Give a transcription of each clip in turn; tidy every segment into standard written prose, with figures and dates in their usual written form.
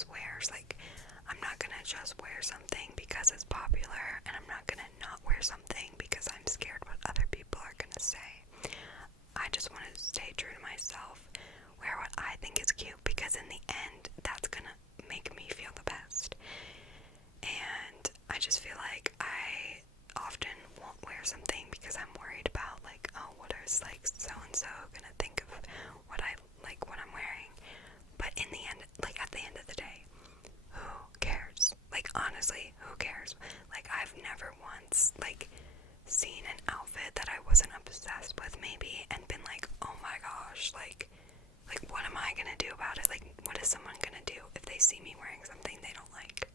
else wears. Like, I'm not gonna just wear something because it's popular, and I'm not gonna not wear something because I'm scared what other people are gonna say. I just want to stay true to myself, wear what I think is cute, because in the end, that's gonna make me feel the best. And I just feel like I often won't wear something because I'm worried about, like, oh, what is, like, so-and-so gonna think of what I, like, what I'm wearing. But in the end, like, at the end of the day, who cares? Like, honestly, who cares? Like, I've never once, like, seen an outfit that I wasn't obsessed with, maybe, and been like, oh my gosh, like, what am I gonna do about it? Like, what is someone gonna do if they see me wearing something they don't like?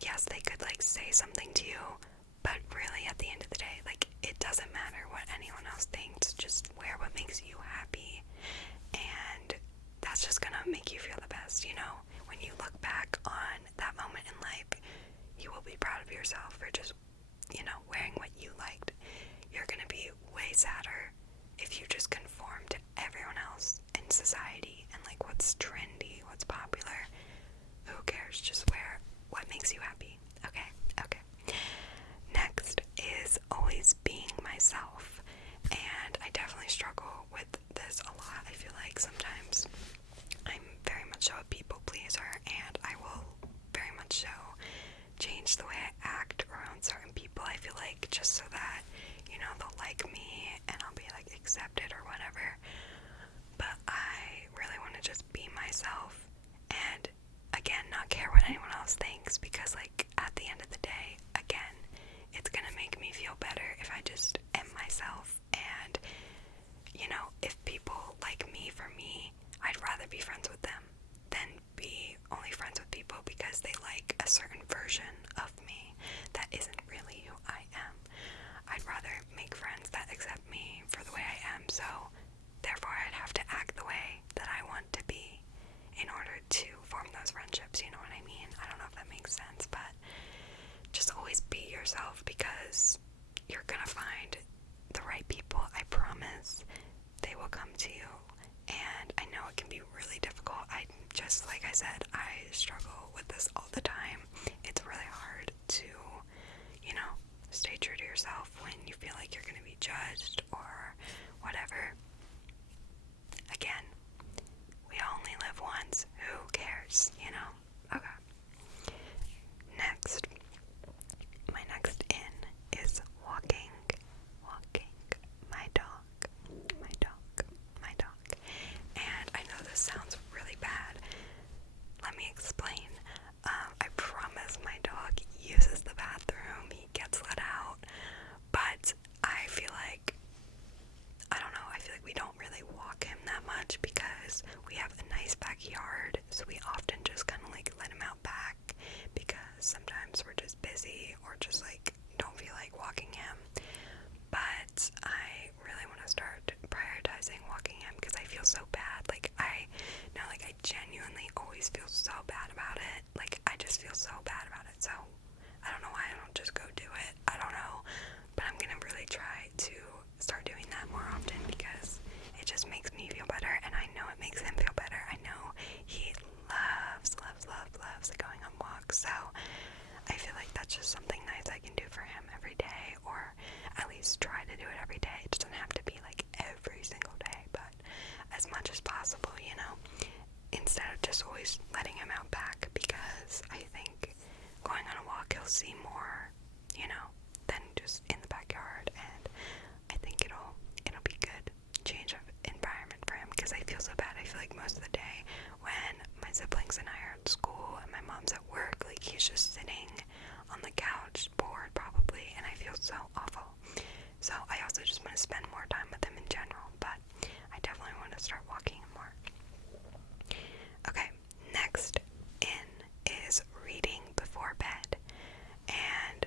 Yes, they could, like, say something to you, but really, at the end of the day, like, it doesn't matter what anyone else thinks. Just wear what makes you happy, and that's just gonna make you feel the best, you know? When you look back on that moment in life, you will be proud of yourself for just, you know, wearing what you liked. You're gonna be way sadder if you just conform to everyone else in society and, like, what's trendy, what's popular. Who cares? Just wear what makes you happy. Okay. Next is always being myself. And I definitely struggle with this a lot. I feel like sometimes I'm very much so a people pleaser, and I will very much so change the way I act around certain people. I feel like just so that, you know, they'll like me and I'll be, like, accepted or whatever. But I really want to just be myself and, again, not care what anyone else thinks, because, like, at the end of the day, again, it's gonna make me feel better if I just am myself. And, you know, if people like me for me, I'd rather be friends with them than be only friends with people because they like a certain version of me that isn't really who I am. I'd rather make friends that accept me for the way I am, so therefore I'd have to act the way that I want to be in order to form those friendships, you know what I mean? I don't know if that makes sense, but just always be yourself, because you're gonna find the right people. I promise they will come to you. And I know it can be really difficult. Like I said, I struggle with this all the time. It's really hard to, you know, stay true to yourself when you feel like you're gonna be judged or whatever. Again, we only live once. Who cares, you know? Okay. Next. My next in is walking my dog. And I know this sounds really bad. Let me explain. I promise my dog uses the bathroom. He gets let out. But I feel like, I don't know, I feel like we don't really walk him that much because we have a nice backyard. So we often just kind of, like, let him out back because sometimes we're just busy or just, like, don't feel like walking him. But I really want to start prioritizing walking him because I feel so bad. Like, I genuinely always feel so bad about it. Like, I just feel so bad about it. So I don't know why I don't just go do it. I don't know. But I'm gonna really try to start doing that more often because it just makes me feel better, and I know it makes him feel better. I know he loves going on walks. So I feel like that's just something nice I can do for him every day, or at least try to do it every day. It doesn't have to be like every single day, but as much as possible, you know, instead of just always letting him out back, because I think going on a walk he'll see more, you know, than just in the backyard, and I think it'll be good change of environment for him, because I feel so bad. I feel like most of the day when my siblings and I are at school and my mom's at work, like, he's just sitting on the couch bored probably, and I feel so awful. So I also just want to spend more time with him in general, but I definitely want to start walking him more. Okay, next in is reading before bed. And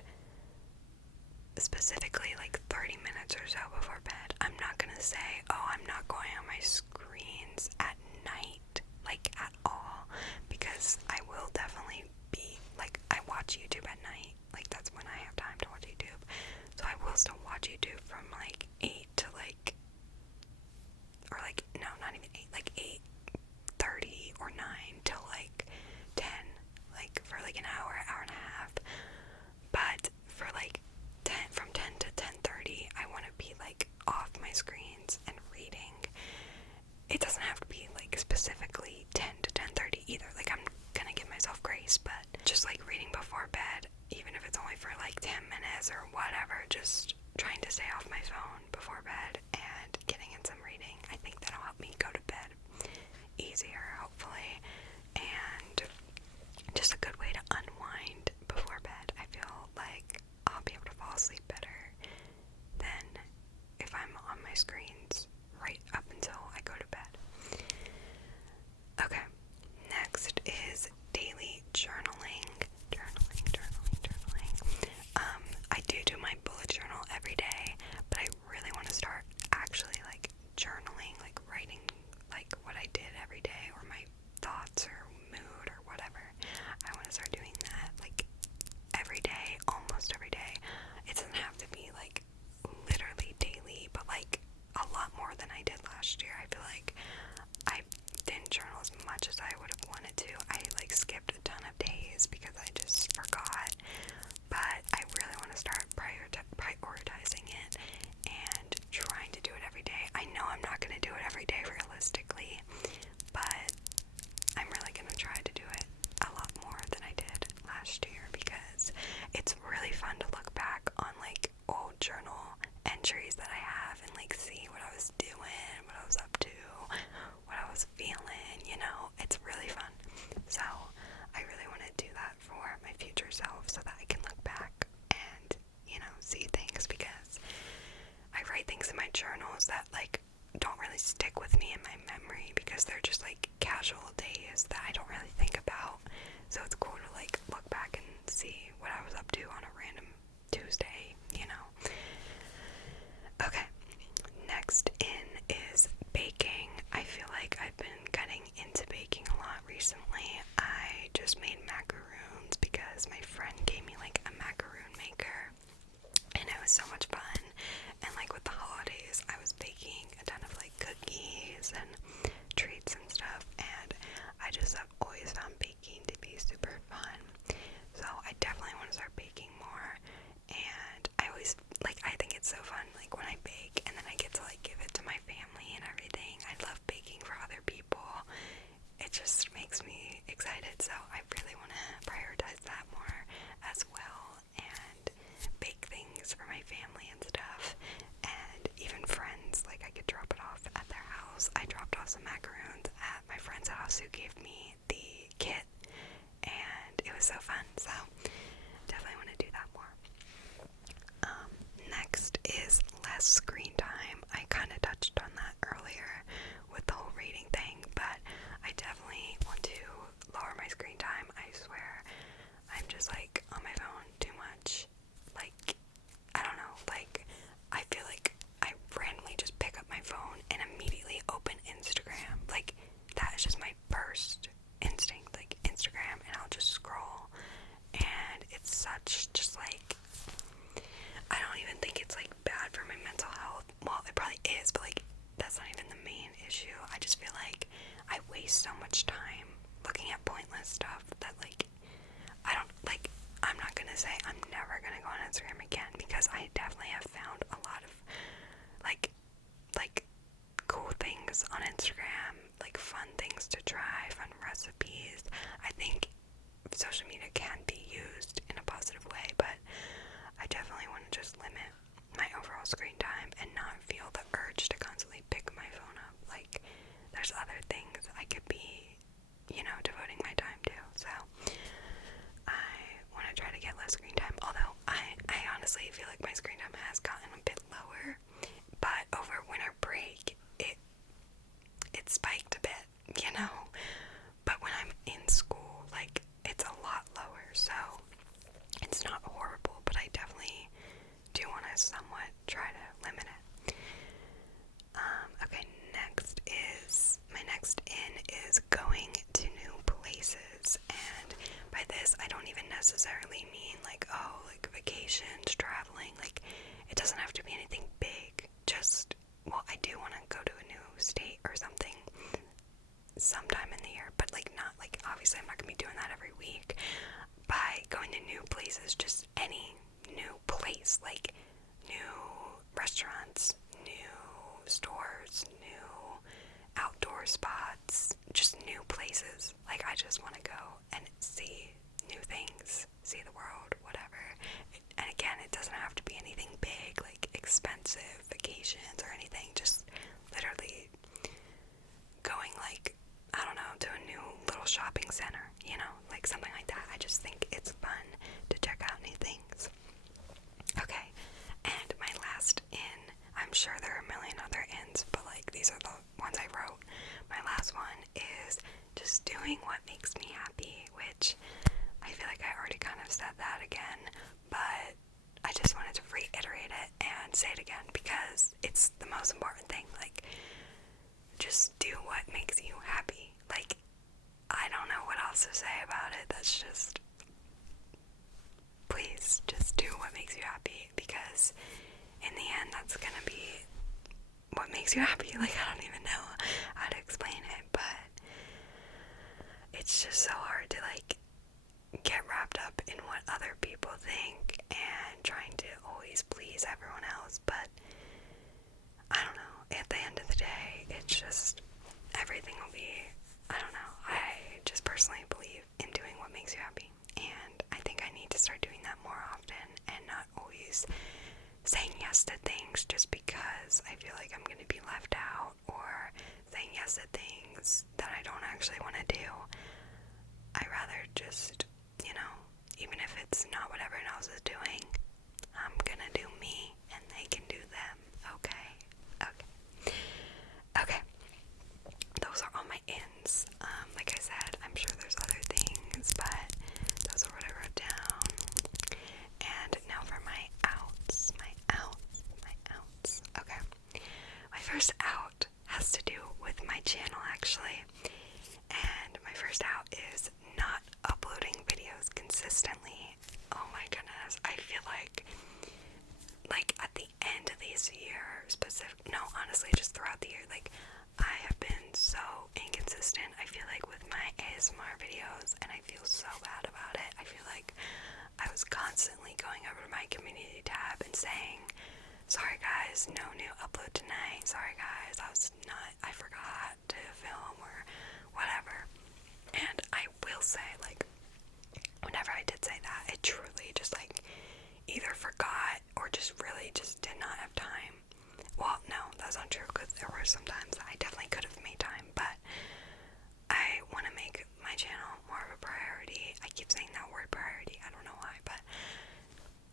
it doesn't have to be like specifically 10 to 10:30 either. Like, I'm gonna give myself grace, but just like reading before bed, even if it's only for like 10 minutes or whatever, just trying to stay off my phone before bed and getting in some reading. I think that'll help me go to bed easier, hopefully, and just a good way to unwind before bed. I feel like I'll be able to fall asleep better than if I'm on my screens right up until I go to bed. Okay, next is daily journaling. I do my bullet journal every day, but I really want to start actually like journaling, like writing like what I did every day, or my thoughts or mood or whatever. I want to start doing that like every day, almost every day. It doesn't have to be like literally daily, but like a lot more than I did last year. I feel like I didn't journal as much as I would have wanted to. I like skipped a ton of days because I just forgot, but I really want to start prioritizing it and trying to do it every day. I know I'm not going to do it every day realistically, but I'm really going to try to do it a lot more than I did last year, because it's really fun to look back on like old journal entries that I have and like see what I was doing, what I was up to, what I was feeling, you know. It's really fun. So I really want to do that for my future self, so that I can look back and, you know, see things, because I write things in my journals that like don't really stick with me in my memory, because they're just like casual days that I don't really think about. So it's cool to like look back and see what I was up to on a random Tuesday, you know. Okay, next in is baking. I feel like I've been getting into baking a lot recently. I just made macaroons because my friend gave me like a macaroon maker, and it was so much fun. And like with the holidays, I was baking a ton of like cookies and treats and stuff, and I just have always found baking to be super fun. So I definitely want to start baking more, and I think it's so fun like when I bake and then I get to like give it to my family and everything. I love baking for other people. It just makes me excited, so I really want to prioritize that more as well, and bake things for my family and stuff, and even friends. Like I could drop it off at their house. I dropped off some macaroons at my friend's house who gave me the kit, and it was so fun. So definitely want to do that more. Next is less screen time. I kind of touched on that earlier with the whole reading thing, but I definitely want to lower my screen time. I swear, I'm just like on my phone too much. Like, I don't know, like, I feel like I randomly just pick up my phone and immediately open Instagram. Like, that is just my first instinct, like Instagram, and I'll just scroll, and it's such just like, I don't even think it's like bad for my mental health. Well, it probably is, but like that's not even the main issue. I just feel like I waste so much time looking at pointless stuff that like I'm not gonna say I'm never gonna go on Instagram again, because I definitely have found a lot of like cool things on Instagram, like fun things to try, fun recipes. I think social media can be used in a positive way, but I definitely want to just limit my overall screen time and not feel the urge to constantly pick my phone up. Like, there's other things I could be, you know, devoting my time to. So I want to try to get less screen time, although I honestly feel like my screen time has gotten a bit lower, but over winter break it spiked a bit, you know. But when I'm in school, like, it's a lot lower, so it's not horrible, but I definitely do want to somewhat try to limit it. Okay, my next in is going to new places, and by this I don't even necessarily mean like, oh, like vacations, traveling. Like, it doesn't have to be anything big, just, well, I do want to go to a new state or something sometime in the year, but like not like, obviously I'm not gonna be doing that every week. By going to new places, just any new place, like new restaurants, new stores, new outdoor see the world, whatever. And again, it doesn't have to be anything big, like expensive vacations or anything, just literally going, like, I don't know, to a new little shopping center, you know, like something like that. I just think it's fun to check out new things. Okay, and my last in, I'm sure there are a million other ins, but like these are the ones I wrote. My last one is just doing what makes me happy, which I feel like I already kind of said that again, but I just wanted to reiterate it and say it again because it's the most important thing. Like, just do what makes you happy. Like, I don't know what else to say about it. That's just, please just do what makes you happy, because in the end that's gonna be what makes you happy. Like, I don't even know how to explain it, but it's just so hard to like get wrapped up in what other people think and trying to always please everyone else. But I don't know, at the end of the day, it's just, everything will be, I don't know, I just personally believe in doing what makes you happy, and I think I need to start doing that more often and not always saying yes to things just because I feel like I'm going to be left out, or saying yes to things that I don't actually want to do. I rather just, you know, even if it's not what everyone else is doing, I'm gonna do me and they can do them. Okay? Okay. Those are all my ins. Like I said, I'm sure there's other things, but those are what I wrote down. And now for my outs. Okay. My first out has to do with my channel, actually. And my first out is not uploading videos consistently. Oh my goodness. I feel like at the end of this year, honestly, just throughout the year, like, I have been so inconsistent. I feel like with my ASMR videos, and I feel so bad about it. I feel like I was constantly going over to my community tab and saying, sorry guys, no new upload tonight. Sorry guys, I forgot to film or whatever. And I will say, like, whenever I did say that, I truly just, like, either forgot or just really just did not have time. Well, no, that's not true, because there were some times that I definitely could have made time, but I want to make my channel more of a priority. I keep saying that word priority, I don't know why, but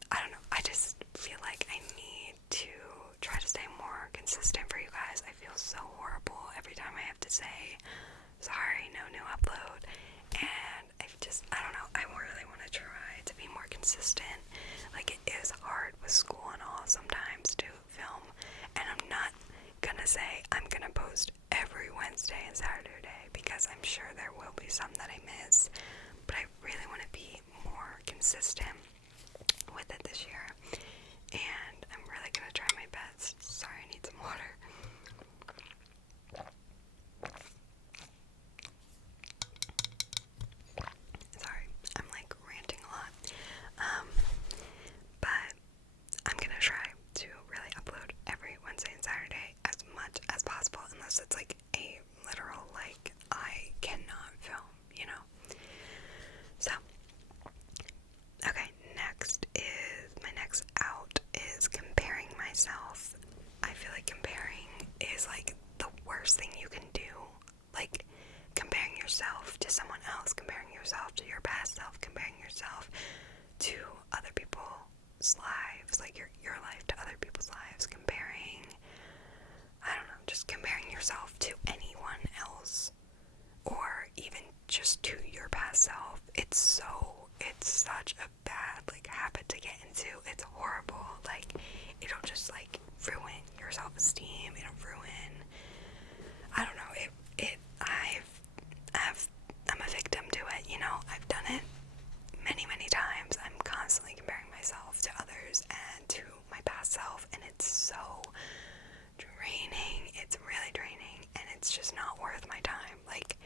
I don't know, I just feel like I need to try to stay more consistent for you guys. I feel so horrible every time I have to say, sorry, no new upload, and I don't know, I really want to try to be more consistent. Like, it is hard with school and all sometimes to film, and I'm not gonna say I'm gonna post every Wednesday and Saturday, because I'm sure there will be some that I miss, but I really want to be more consistent with it this year, and I'm really gonna try my best. Sorry, I need some water. Sorry, I'm like ranting a lot. But I'm gonna try to really upload every Wednesday and Saturday as much as possible, unless it's like a literal, like, I cannot film, you know? So, okay, my next out is comparing myself. I feel like comparing is like the worst thing you can do. Like, comparing yourself to someone else, comparing yourself to your past self, comparing yourself to other people's lives, like your life to other people's lives, just comparing yourself to anyone else, or even just to your past self. It's such a bad, like, habit to get into. It's horrible. Like, it'll just, like, ruin your self-esteem. It'll ruin, I don't know, I'm a victim to it, you know? I've done it many, many times. I'm constantly comparing myself to others and to my past self, and it's so draining. It's really draining, and it's just not worth my time. Like,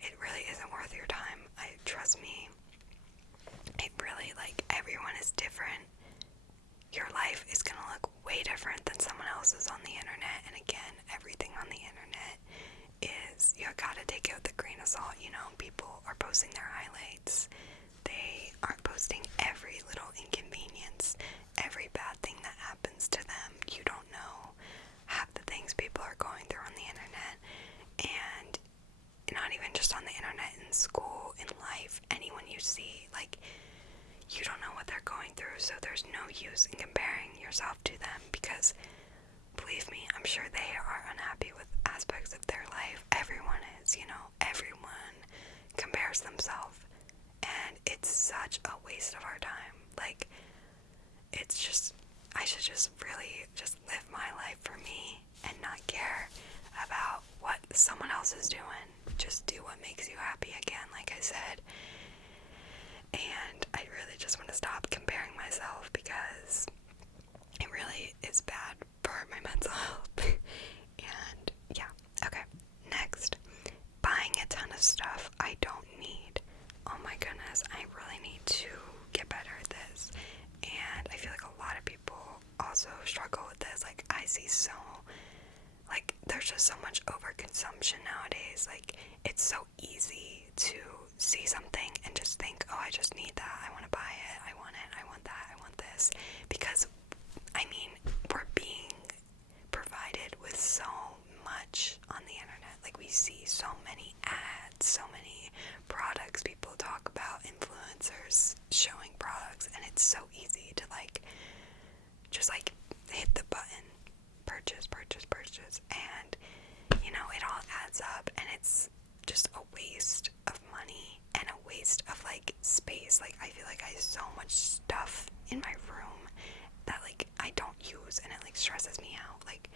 it really isn't worth your time. Trust me. It really, like, everyone is different. Your life is gonna look way different than someone else's on the internet, and again, everything on the internet is, you gotta take it with a grain of salt, you know? People are posting their highlights. They they aren't posting every little inconvenience, every bad thing that happens to them. You don't know half the things people are going through on the internet, and not even just on the internet, in school, in life, anyone you see, like, you don't know what they're going through, so there's no use in comparing yourself to them, because believe me, I'm sure they are unhappy with aspects of their life. Everyone is, everyone compares themselves, and it's such a waste of our time. Like, it's just, I should just really just live my life for me and not care about what someone else is doing. Just do what makes you happy, again, like I said. And I really just want to stop comparing myself, because it really is bad for my mental health. And yeah, okay. Next, buying a ton of stuff I don't need. Oh my goodness, I really need to get better at this. And I feel like a lot of people also struggle with this. Like, I see there's just so much overconsumption nowadays. Like, it's so easy to see something and just think, oh, I just need that, I want to buy it, I want that, I want this, because, I mean, we're being provided with so much on the internet. Like, we see so many ads, so many products, people talk about influencers showing products, and it's so easy to, just hit the button, purchase, and, it all adds up, and it's just a waste of money and a waste of, space. Like, I feel like I have so much stuff in my room that, I don't use, and it, stresses me out. Like,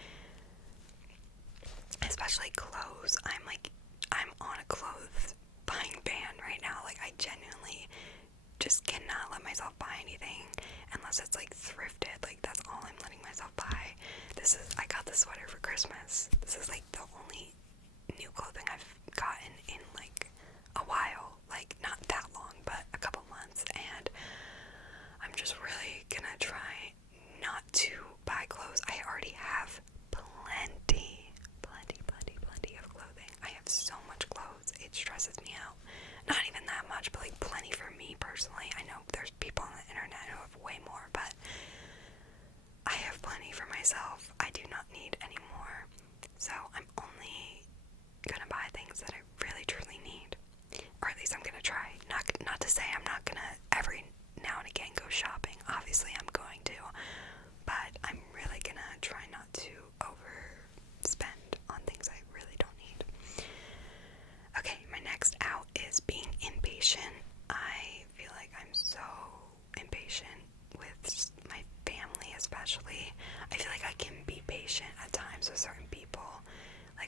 especially clothes. I'm on a clothes buying ban right now. Like, I genuinely just cannot let myself buy anything unless it's, thrifted. Like, that's all I'm letting myself buy. I got this sweater for Christmas. This is, the only new clothing I've gotten in, a while. Not that long, but a couple months, and I'm just really gonna try not to buy clothes. I already have plenty of clothing. I have so much clothes, it stresses me out. Not even that much, but plenty for me personally. I know there's people on the internet who have way more, but I have plenty for myself. I do not need any more. So I'm only gonna buy things that I really truly need. Or at least I'm gonna try. Not to say I'm not gonna every now and again go shopping. Obviously I'm going to. But I'm really gonna try not to overspend on things I really don't need. Okay, my next out is being impatient. I feel like I'm so impatient with my family, especially. I feel like I can be patient at times with certain people,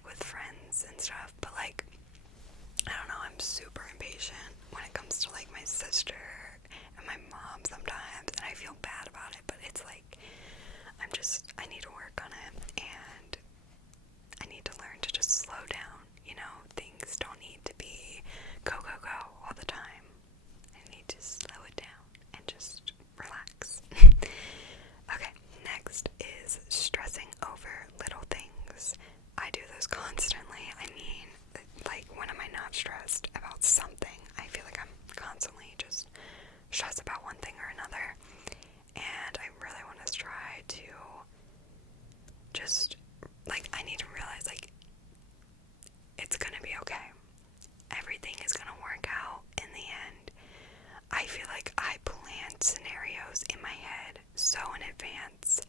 with friends and stuff, but I don't know, I'm super impatient when it comes to my sister and my mom sometimes, and I feel bad about it, but it's I need to work on it, and I need to learn to just slow down. Things don't need to be go all the time. I need to slow it down and just relax. Okay, next is stressing over little things. I do this constantly. I mean, when am I not stressed about something? I feel like I'm constantly just stressed about one thing or another, and I really want to try to just, I need to realize, it's gonna be okay. Everything is gonna work out in the end. I feel like I planned scenarios in my head so in advance,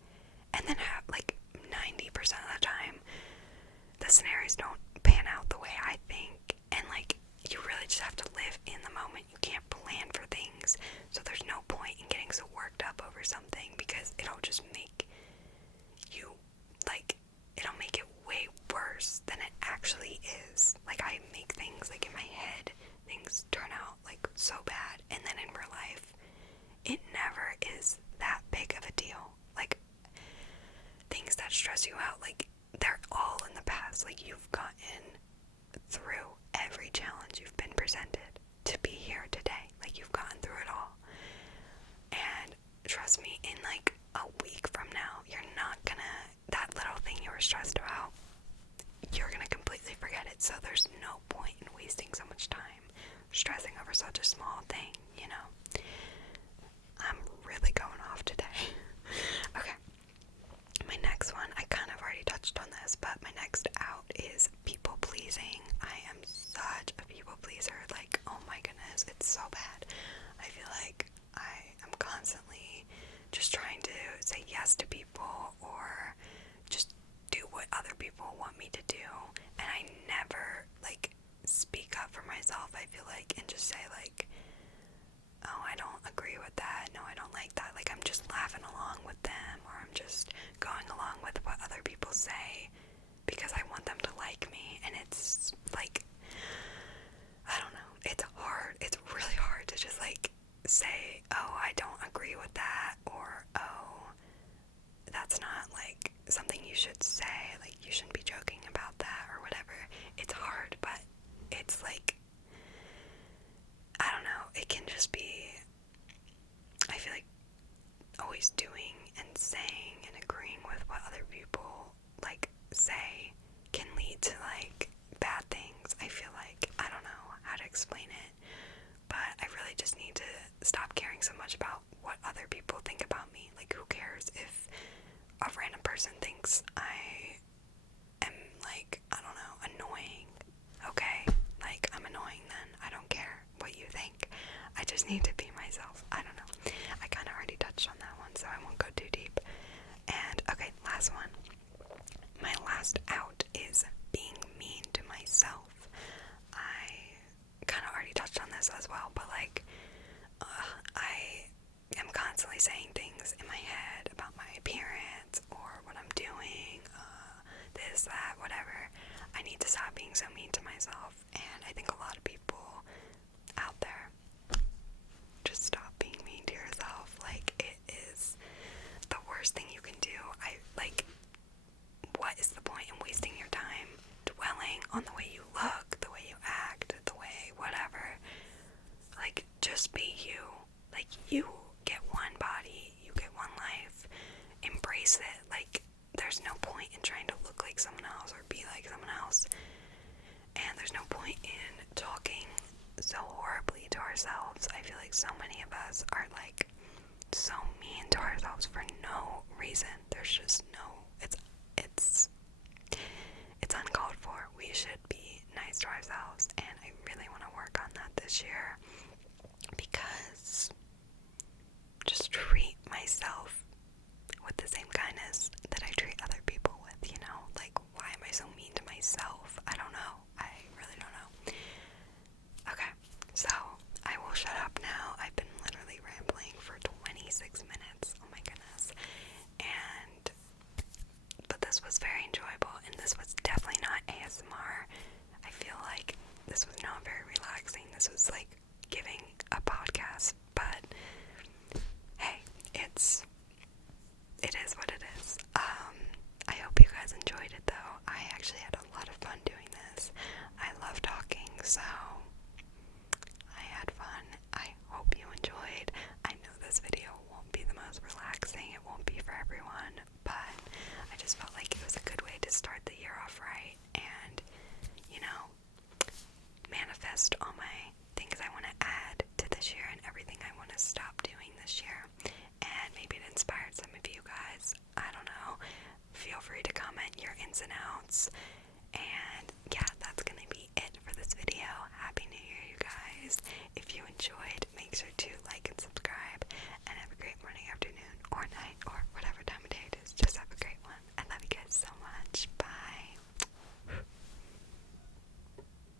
and then 90% of the time, the scenarios don't pan out the way I think, and you really just have to live in the moment. You can't plan for things, so there's no point in getting so worked up over something, because it'll just make you, it'll make it way worse than it actually is. I make things, in my head, things turn out, so bad, and then in real life, it never is that big of a deal. Things that stress you out, they're all in the past. You've gotten through every challenge you've been presented to be here today. You've gotten through it all. And trust me, in a week from now, you're not gonna, that little thing you were stressed about, you're gonna completely forget it. So there's no point in wasting so much time stressing over such a small thing, say because I want them to like me, and it's like, I don't know, it's hard, it's really hard to just like say, oh, I don't agree with that, or oh, that's not like something you should say, like you shouldn't be joking about that, or whatever. It's hard, but it's like, I don't know, it can just be, I feel like always doing and saying and agreeing with what other people like say can lead to like bad things. I feel like, I don't know how to explain it, but I really just need to stop caring so much about what other people think about me. Like, who cares if a random person thinks I am like, I don't know, annoying? Okay, like, I'm annoying then. I don't care what you think. I just need to be myself. I don't know. I kind of already touched on that one, so I won't go too deep. And, okay, last one. My last out is being mean to myself. I kind of already touched on this as well, but like, I am constantly saying things in my head about my appearance or what I'm doing, this, that, whatever. I need to stop being so mean to myself, and I think a lot of people out there, just stop being mean to yourself. Like, it is the worst thing you can do. What is the point in wasting your time dwelling on the way you look, the way you act, the way whatever? Like, just be you. Like, you get one body, you get one life. Embrace it. Like, there's no point in trying to look like someone else or be like someone else. And there's no point in talking so horribly to ourselves. I feel like so many of us are like so mean to ourselves for no reason. There's just no, it's uncalled for. We should be nice to ourselves, and I really want to work on that this year, because just treat myself with the same kindness that I treat other people with, you know? Like, why am I so mean to myself? I don't know. I really don't know. Okay, so I will shut up now. I've been literally rambling for 26 minutes. Oh my goodness. But this was very enjoyable, and this was definitely not ASMR. I feel like this was not very relaxing. This was like giving a podcast, but hey, it is what it is. I hope you guys enjoyed it though. I actually had a lot of fun doing this. I love talking, so I had fun. I hope you enjoyed. I know this video won't be the most relaxing. It won't be for everyone, but I just felt like it was a good way to start the year off right and, you know, manifest all my things I want to add to this year and everything I want to stop doing this year. And maybe it inspired some of you guys. I don't know. Feel free to comment your ins and outs